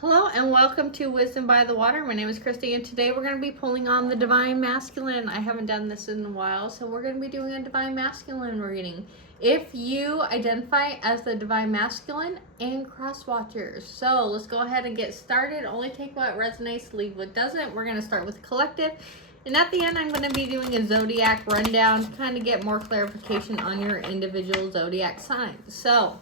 Hello and welcome to Wisdom by the Water. My name is Christy and today we're going to be pulling on the Divine Masculine. I haven't done this in a while, so we're going to be doing a Divine Masculine reading. If you identify as the Divine Masculine and Cross Watchers. So let's go ahead and get started. Only take what resonates, leave what doesn't. We're going to start with the collective. And at the end, I'm going to be doing a Zodiac rundown to kind of get more clarification on your individual Zodiac signs. So,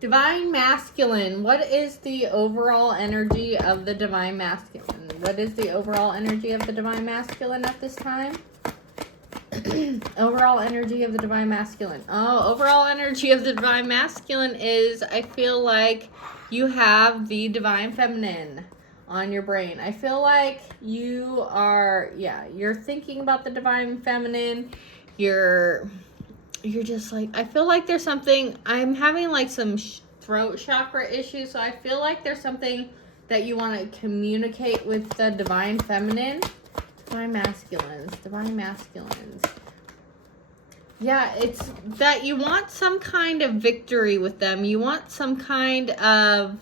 Divine Masculine. What is the overall energy of the Divine Masculine? What is the overall energy of the Divine Masculine at this time? Overall energy of the Divine Masculine. Oh, overall energy of the Divine Masculine is, I feel like you have the Divine Feminine on your brain. I feel like you are, you're thinking about the Divine Feminine. You're just like, I feel like there's something, I'm having like some throat chakra issues, so I feel like there's something that you want to communicate with the Divine Feminine. Divine Masculines. Yeah, it's that you want some kind of victory with them. You want some kind of,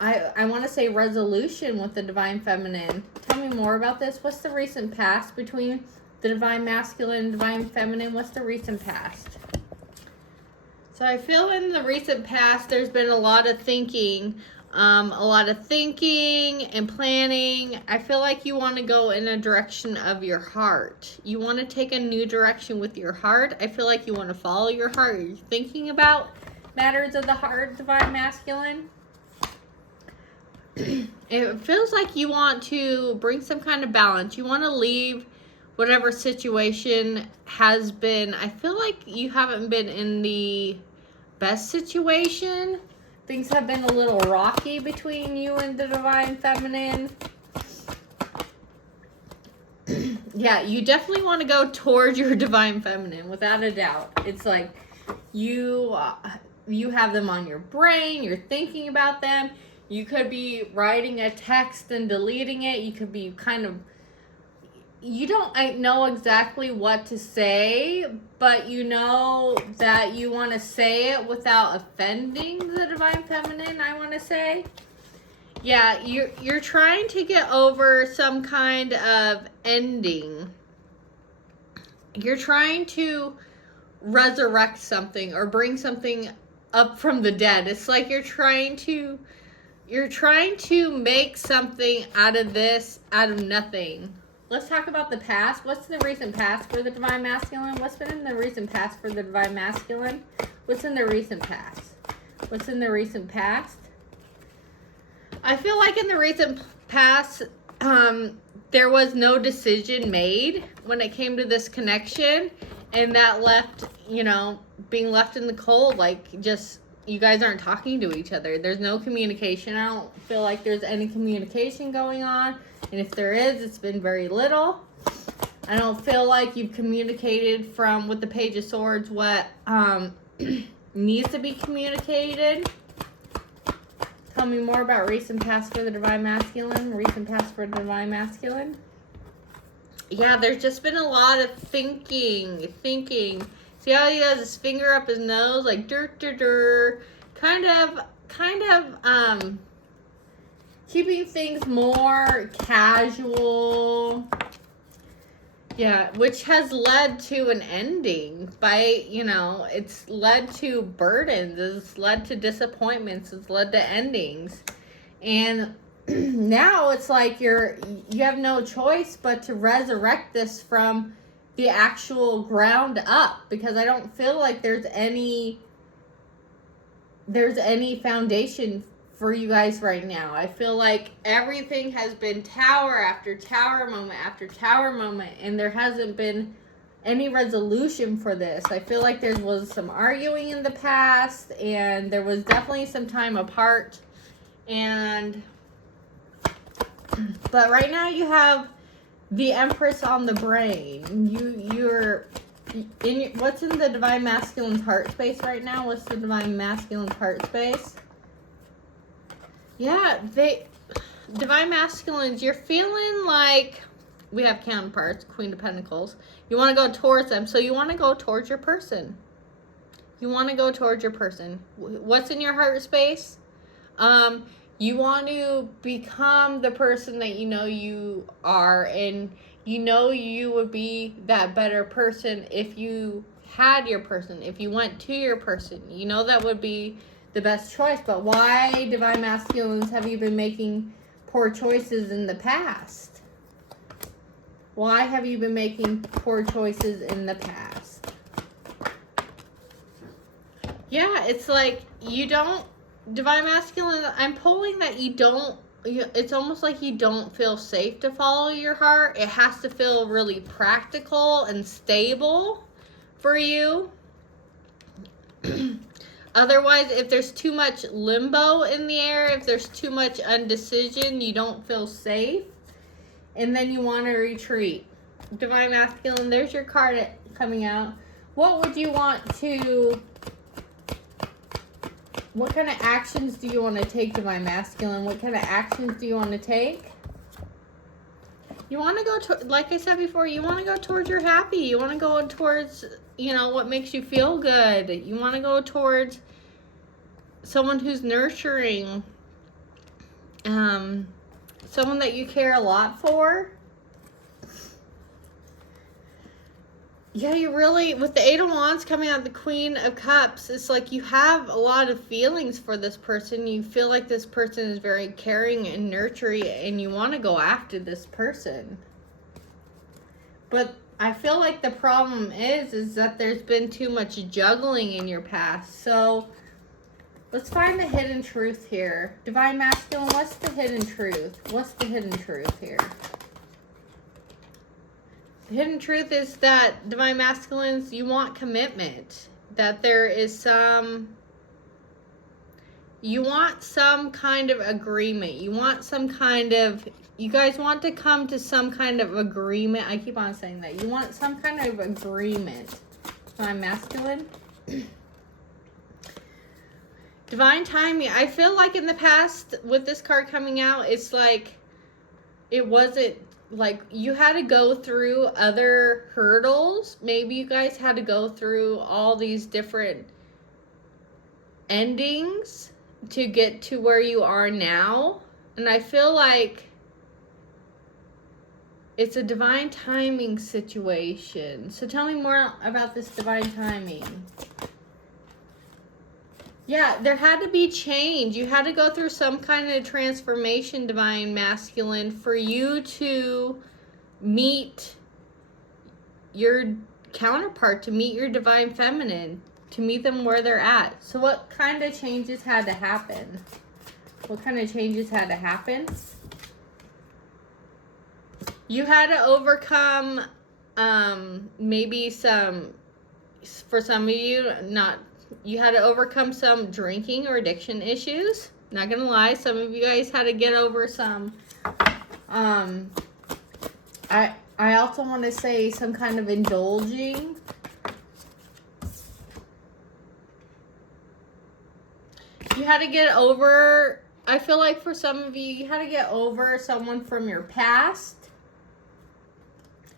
I want to say resolution with the Divine Feminine. Tell me more about this. What's the recent past between the Divine Masculine and Divine Feminine? What's the recent past? So I feel in the recent past there's been a lot of thinking and planning. I feel like you want to go in a direction of your heart. You want to take a new direction with your heart. I feel like you want to follow your heart. You're thinking about matters of the heart, Divine Masculine. It feels like you want to bring some kind of balance. You want to leave whatever situation has been. I feel like you haven't been in the best situation. Things have been a little rocky between you and the Divine Feminine. Yeah, you definitely want to go towards your Divine Feminine, without a doubt. It's like you have them on your brain. You're thinking about them. You could be writing a text and deleting it. You could be kind of, you don't know exactly what to say, but you know that you want to say it without offending the Divine Feminine, I want to say. Yeah, you're trying to get over some kind of ending. You're trying to resurrect something or bring something up from the dead. It's like you're trying to make something out of this, out of nothing. Let's talk about the past. What's the recent past for the Divine Masculine? What's been in the recent past for the Divine Masculine? What's in the recent past? What's in the recent past? I feel like in the recent past, there was no decision made when it came to this connection. And that left, being left in the cold, like just, you guys aren't talking to each other. There's no communication. I don't feel like there's any communication going on. And if there is, it's been very little. I don't feel like you've communicated with the Page of Swords what needs to be communicated. Tell me more about recent past for the Divine Masculine. Recent past for the Divine Masculine. Yeah, there's just been a lot of thinking. See how he has his finger up his nose, like kind of keeping things more casual. Yeah, which has led to an ending by, it's led to burdens, it's led to disappointments, it's led to endings. And now it's like you have no choice but to resurrect this from the actual ground up, because I don't feel like there's any foundation for you guys right now. I feel like everything has been tower after tower moment after tower moment, and there hasn't been any resolution for this. I feel like there was some arguing in the past, and there was definitely some time apart, but right now you have the Empress on the brain. What's in the Divine Masculine's heart space right now? What's the Divine Masculine's heart space? Yeah, Divine Masculines, you're feeling like, we have counterparts, Queen of Pentacles. You want to go towards them, so you want to go towards your person. What's in your heart space? You want to become the person that you know you are, and you know you would be that better person if you had your person, if you went to your person. You know that would be the best choice. But why, Divine Masculines, have you been making poor choices in the past? Why have you been making poor choices in the past? Yeah, it's like you don't, Divine Masculine, I'm pulling that you don't, it's almost like you don't feel safe to follow your heart. It has to feel really practical and stable for you. Otherwise, if there's too much limbo in the air, if there's too much undecision, you don't feel safe. And then you want to retreat. Divine Masculine, there's your card coming out. What would you want to, what kind of actions do you want to take, Divine Masculine? What kind of actions do you want to take? You want to go to, like I said before, you want to go towards your happy. You want to go towards, you know, what makes you feel good. You want to go towards someone who's nurturing. Someone that you care a lot for. Yeah, you really, with the Eight of Wands coming out, the Queen of Cups, it's like you have a lot of feelings for this person. You feel like this person is very caring and nurturing, and you want to go after this person. But I feel like the problem is that there's been too much juggling in your past. So let's find the hidden truth here. Divine Masculine, what's the hidden truth? What's the hidden truth here? The hidden truth is that, Divine Masculines, you want commitment. That there is some, you want some kind of agreement. You want some kind of, you guys want to come to some kind of agreement. I keep on saying that. You want some kind of agreement. Divine Masculine. Divine timing. I feel like in the past, with this card coming out, it's like, it wasn't, like, you had to go through other hurdles. Maybe you guys had to go through all these different endings to get to where you are now. And I feel like it's a divine timing situation. So tell me more about this divine timing. Yeah, there had to be change. You had to go through some kind of transformation, Divine Masculine, for you to meet your counterpart, to meet your Divine Feminine, to meet them where they're at. So what kind of changes had to happen? What kind of changes had to happen? You had to overcome maybe some, for some of you, you had to overcome some drinking or addiction issues. Not gonna lie, some of you guys had to get over some, I also want to say some kind of indulging. You had to get over, I feel like for some of you, you had to get over someone from your past.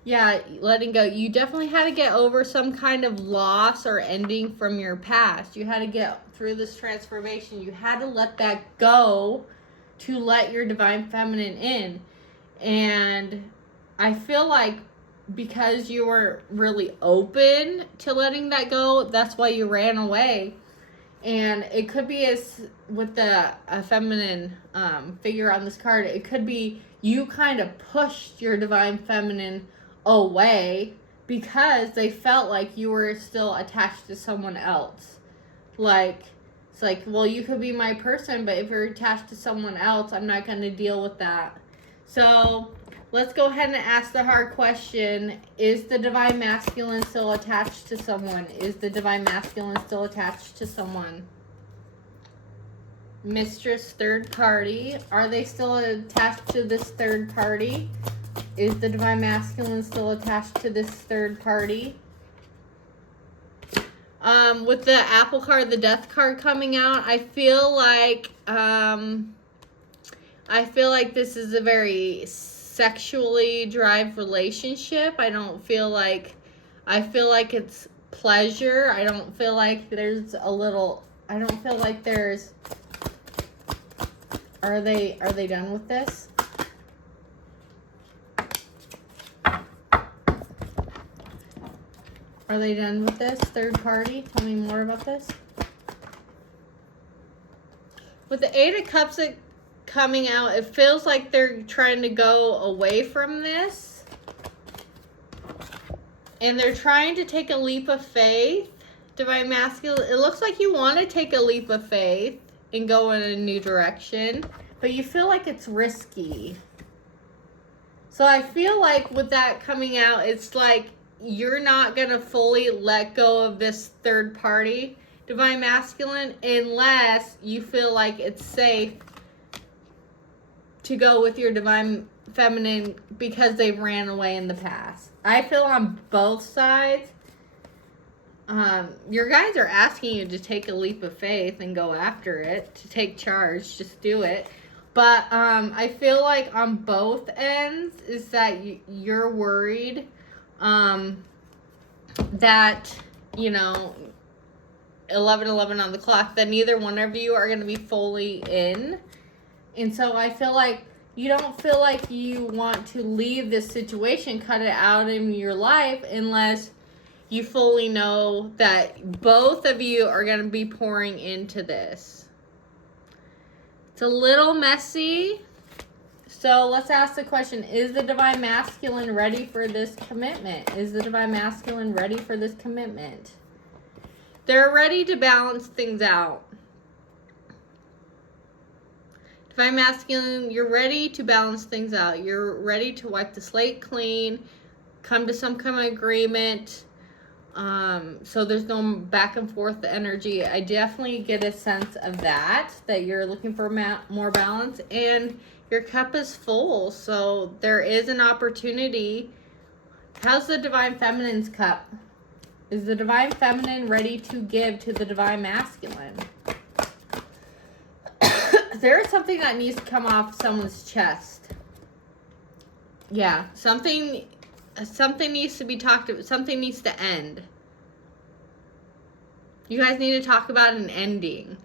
Yeah, letting go. You definitely had to get over some kind of loss or ending from your past. You had to get through this transformation. You had to let that go to let your Divine Feminine in. And I feel like because you were really open to letting that go, that's why you ran away. And it could be, as with the feminine figure on this card, it could be you kind of pushed your Divine Feminine away because they felt like you were still attached to someone else. Like, it's like, well, you could be my person, but if you're attached to someone else, I'm not going to deal with that. So let's go ahead and ask the hard question. Is the Divine Masculine still attached to someone? Is the Divine Masculine still attached to someone? Mistress, third party. Are they still attached to this third party? Is the Divine Masculine still attached to this third party? With the Apple card, the Death card coming out, I feel like this is a very sexually driven relationship. I feel like it's pleasure. I don't feel like there's Are they done with this? Are they done with this? Third party? Tell me more about this. With the Eight of Cups coming out, it feels like they're trying to go away from this. And they're trying to take a leap of faith. Divine Masculine, it looks like you want to take a leap of faith and go in a new direction. But you feel like it's risky. So I feel like with that coming out, it's like you're not going to fully let go of this third party, Divine Masculine, unless you feel like it's safe to go with your Divine Feminine because they've ran away in the past. I feel on both sides. Your guys are asking you to take a leap of faith and go after it, to take charge, just do it. But I feel like on both ends is that you're worried that, you know, 11:11 on the clock, that neither one of you are going to be fully in. And so I feel like you don't feel like you want to leave this situation, cut it out in your life, unless you fully know that both of you are going to be pouring into this. It's a little messy. So let's ask the question, is the Divine Masculine ready for this commitment? Is the Divine Masculine ready for this commitment? They're ready to balance things out. Divine Masculine, you're ready to balance things out. You're ready to wipe the slate clean, come to some kind of agreement. So there's no back and forth energy. I definitely get a sense of that you're looking for more balance, and your cup is full. So there is an opportunity. How's the Divine Feminine's cup? Is the Divine Feminine ready to give to the Divine Masculine? There is something that needs to come off someone's chest. Yeah, something needs to be talked about. Something needs to end. You guys need to talk about an ending.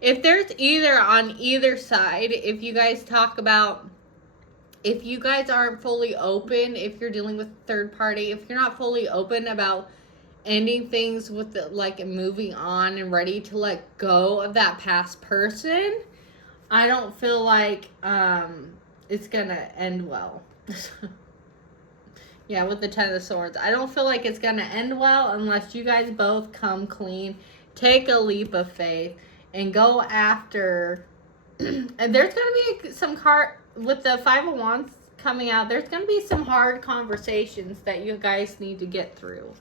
If there's on either side, if you guys aren't fully open, if you're dealing with a third party, if you're not fully open about ending things with moving on and ready to let go of that past person, I don't feel like it's gonna end well. Yeah, with the Ten of Swords, I don't feel like it's gonna end well unless you guys both come clean, take a leap of faith, and go after. And there's gonna be some with the Five of Wands coming out. There's gonna be some hard conversations that you guys need to get through.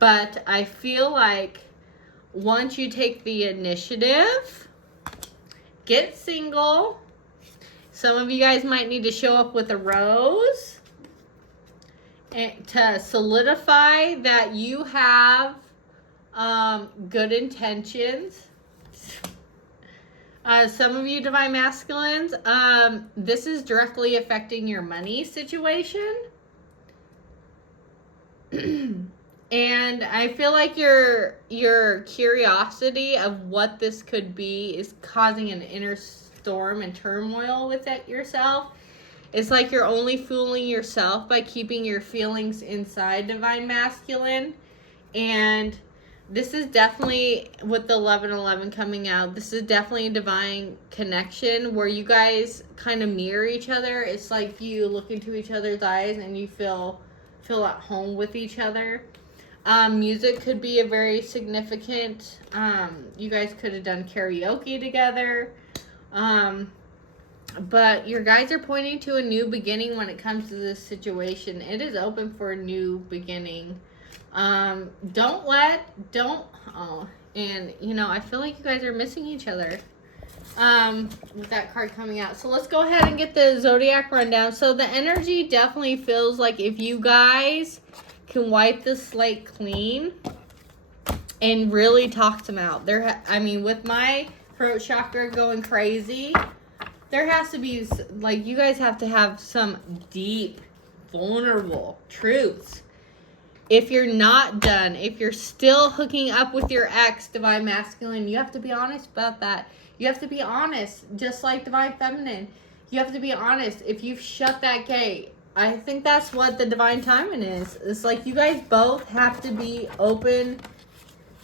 But I feel like once you take the initiative, get single. Some of you guys might need to show up with a rose and to solidify that you have good intentions. Some of you Divine Masculines, this is directly affecting your money situation. And I feel like your curiosity of what this could be is causing an inner storm and turmoil with it yourself. It's like you're only fooling yourself by keeping your feelings inside, Divine Masculine. And this is definitely, with the 11:11 coming out, this is definitely a divine connection where you guys kind of mirror each other. It's like you look into each other's eyes and you feel at home with each other. Music could be a very significant, you guys could have done karaoke together. But your guys are pointing to a new beginning when it comes to this situation. It is open for a new beginning. And you know, I feel like you guys are missing each other. With that card coming out. So let's go ahead and get the Zodiac rundown. So the energy definitely feels like if you guys can wipe the slate clean and really talk them out. With my throat chakra going crazy, there has to be, you guys have to have some deep, vulnerable truths. If you're not done, if you're still hooking up with your ex, Divine Masculine, you have to be honest about that. You have to be honest, just like Divine Feminine. You have to be honest. If you've shut that gate, I think that's what the Divine Timing is. It's like you guys both have to be open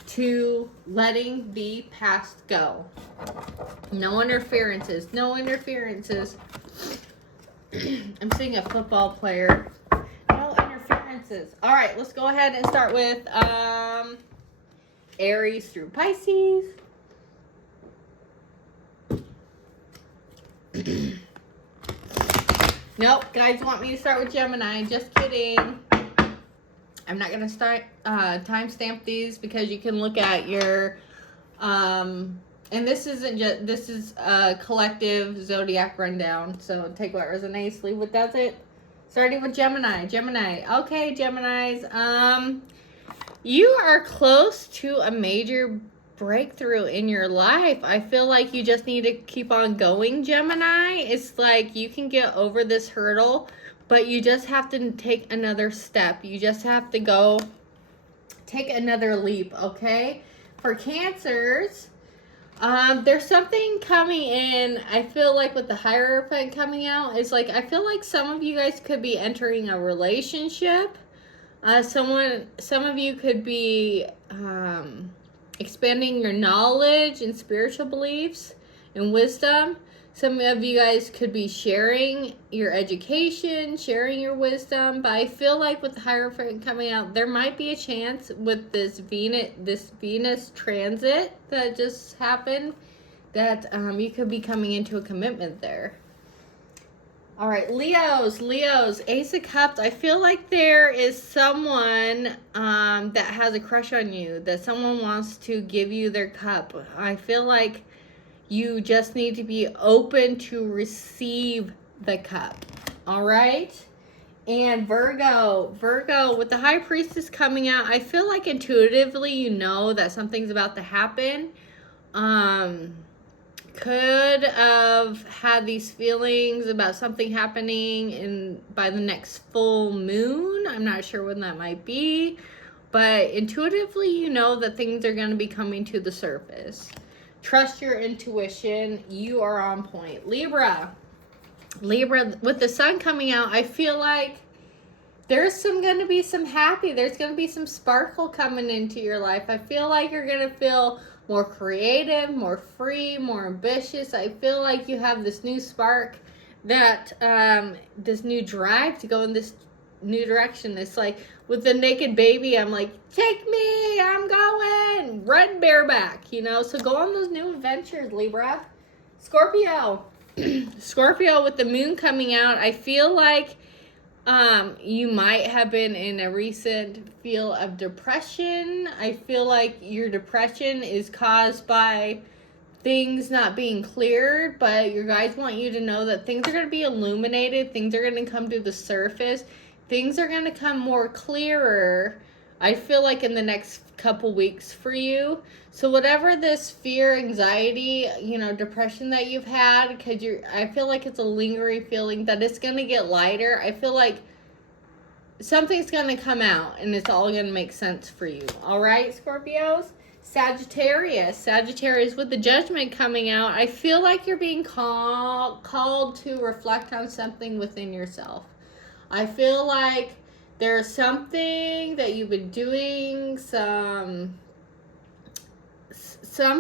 to letting the past go. No interferences. No interferences. I'm seeing a football player. No interferences. All right, let's go ahead and start with Aries through Pisces. Nope, guys want me to start with Gemini. Just kidding. I'm not going to start timestamp these because you can look at your and this isn't just, this is a collective zodiac rundown, so take what resonates, leave what doesn't. Starting with Gemini. Okay, Geminis, you are close to a major breakthrough in your life. I feel like you just need to keep on going, Gemini. It's like you can get over this hurdle, but you just have to take another step. You just have to go take another leap, okay? For Cancers, there's something coming in. I feel like with the Hierophant coming out, it's like I feel like some of you guys could be entering a relationship. Some of you could be expanding your knowledge and spiritual beliefs and wisdom. Some of you guys could be sharing your education, sharing your wisdom, but I feel like with the Hierophant coming out, there might be a chance with this Venus transit that just happened that you could be coming into a commitment there. All right, Leos, Ace of Cups. I feel like there is someone that has a crush on you, that someone wants to give you their cup. I feel like you just need to be open to receive the cup. All right? And Virgo, with the High Priestess coming out, I feel like intuitively you know that something's about to happen. Could have had these feelings about something happening by the next full moon. I'm not sure when that might be, but intuitively you know that things are going to be coming to the surface. Trust your intuition. You are on point. Libra, with the sun coming out, I feel like there's going to be some happy. There's going to be some sparkle coming into your life. I feel like you're going to feel more creative, more free, more ambitious. I feel like you have this new spark, that this new drive to go in this new direction. It's like with the naked baby, I'm like, take me, I'm going, run bareback, you know? So go on those new adventures, Libra. Scorpio, with the moon coming out, I feel like you might have been in a recent feel of depression. I feel like your depression is caused by things not being cleared, but your guides want you to know that things are going to be illuminated. Things are going to come to the surface. Things are going to come more clearer, I feel like, in the next couple weeks for you. So whatever this fear, anxiety, depression that you've had, I feel like it's a lingering feeling that it's going to get lighter. I feel like something's going to come out and it's all going to make sense for you. All right, Scorpios? Sagittarius, with the Judgment coming out, I feel like you're being called to reflect on something within yourself. I feel like there's something that you've been doing, some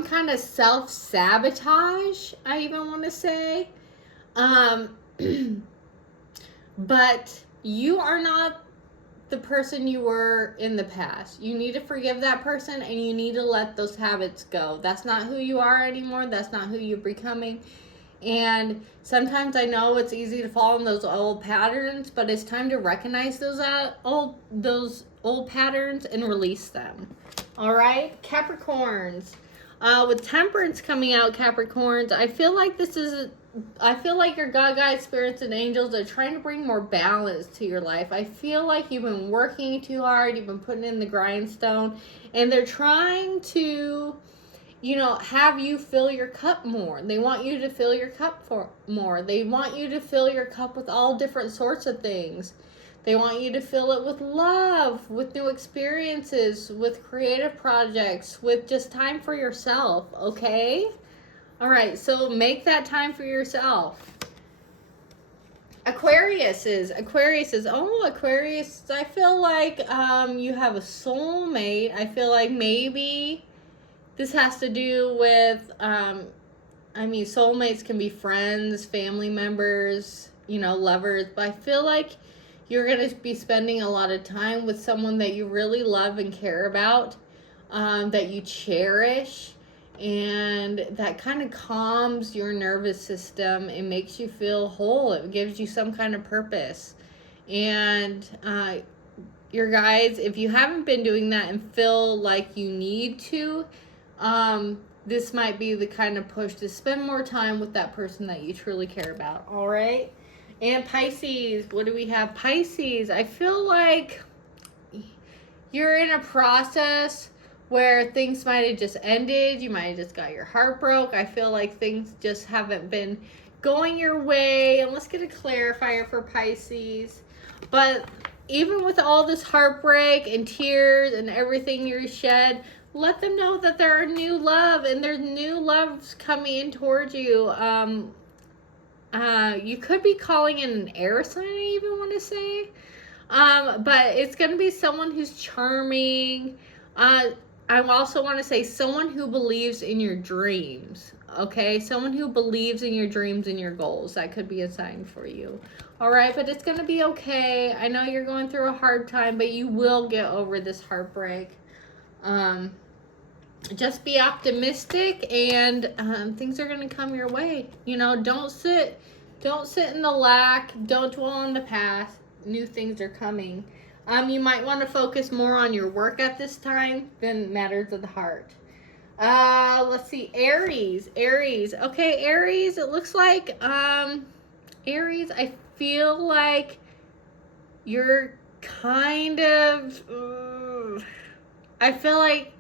kind of self-sabotage, I even want to say. But you are not the person you were in the past. You need to forgive that person and you need to let those habits go. That's not who you are anymore. That's not who you're becoming. And sometimes I know it's easy to fall in those old patterns, but it's time to recognize those old patterns and release them. All right, Capricorns. With Temperance coming out, Capricorns, I feel like your God guides, spirits, and angels are trying to bring more balance to your life. I feel like you've been working too hard. You've been putting in the grindstone, and they're trying to have you fill your cup more. They want you to fill your cup more. They want you to fill your cup with all different sorts of things. They want you to fill it with love, with new experiences, with creative projects, with just time for yourself, okay? All right, so make that time for yourself. Aquarius is, oh, Aquarius, I feel like you have a soulmate. I feel like maybe this has to do with, soulmates can be friends, family members, lovers, but I feel like you're going to be spending a lot of time with someone that you really love and care about, that you cherish, and that kind of calms your nervous system and makes you feel whole. It gives you some kind of purpose. And your guys, if you haven't been doing that and feel like you need to, this might be the kind of push to spend more time with that person that you truly care about. All right. And Pisces, what do we have? Pisces, I feel like you're in a process where things might have just ended. You might have just got your heart broke. I feel like things just haven't been going your way. And let's get a clarifier for Pisces. But even with all this heartbreak and tears and everything you shed, let them know that there are new love, and there's new loves coming in towards you. You could be calling in an air sign, I even want to say. But it's going to be someone who's charming. I also want to say someone who believes in your dreams, okay? Someone who believes in your dreams and your goals. That could be a sign for you. All right, but it's going to be okay. I know you're going through a hard time, but you will get over this heartbreak. Just be optimistic, and things are going to come your way. Don't sit in the lack. Don't dwell on the past. New things are coming. You might want to focus more on your work at this time than matters of the heart. Let's see, Aries. Okay, Aries, it looks like, Aries, I feel like you're kind of, I feel like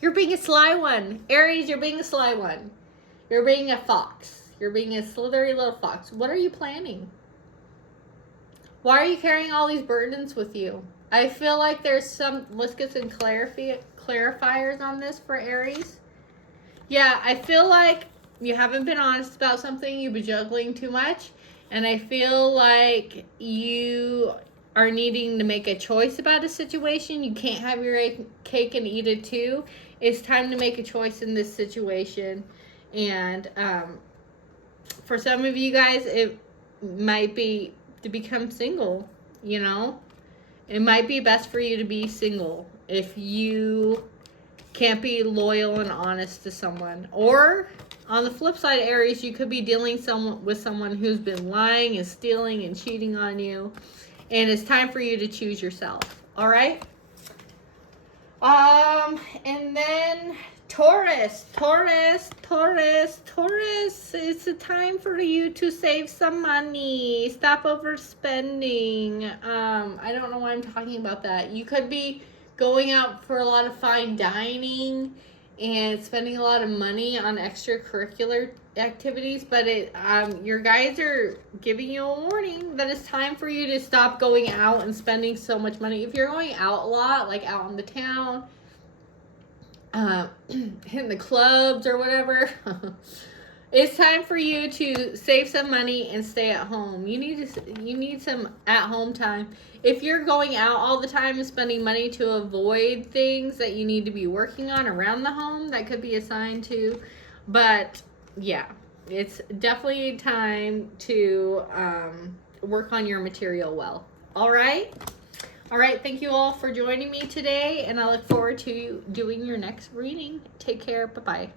you're being a sly one. Aries, you're being a sly one. You're being a fox. You're being a slithery little fox. What are you planning? Why are you carrying all these burdens with you? I feel like there's some, let's get some clarifiers on this for Aries. Yeah, I feel like you haven't been honest about something. You've been juggling too much. And I feel like you are needing to make a choice about a situation. You can't have your cake and eat it too. It's time to make a choice in this situation. And for some of you guys, it might be to become single, It might be best for you to be single if you can't be loyal and honest to someone. Or on the flip side, Aries, you could be dealing with someone who's been lying and stealing and cheating on you. And it's time for you to choose yourself. All right? And then Taurus, it's a time for you to save some money. Stop overspending. I don't know why I'm talking about that. You could be going out for a lot of fine dining and spending a lot of money on extracurricular activities, but your guys are giving you a warning that it's time for you to stop going out and spending so much money. If you're going out a lot, like out in the town, hitting the clubs or whatever, it's time for you to save some money and stay at home. You need some at-home time. If you're going out all the time and spending money to avoid things that you need to be working on around the home, that could be a sign too. But yeah, it's definitely time to work on your material well. All right? All right, thank you all for joining me today, and I look forward to doing your next reading. Take care. Bye-bye.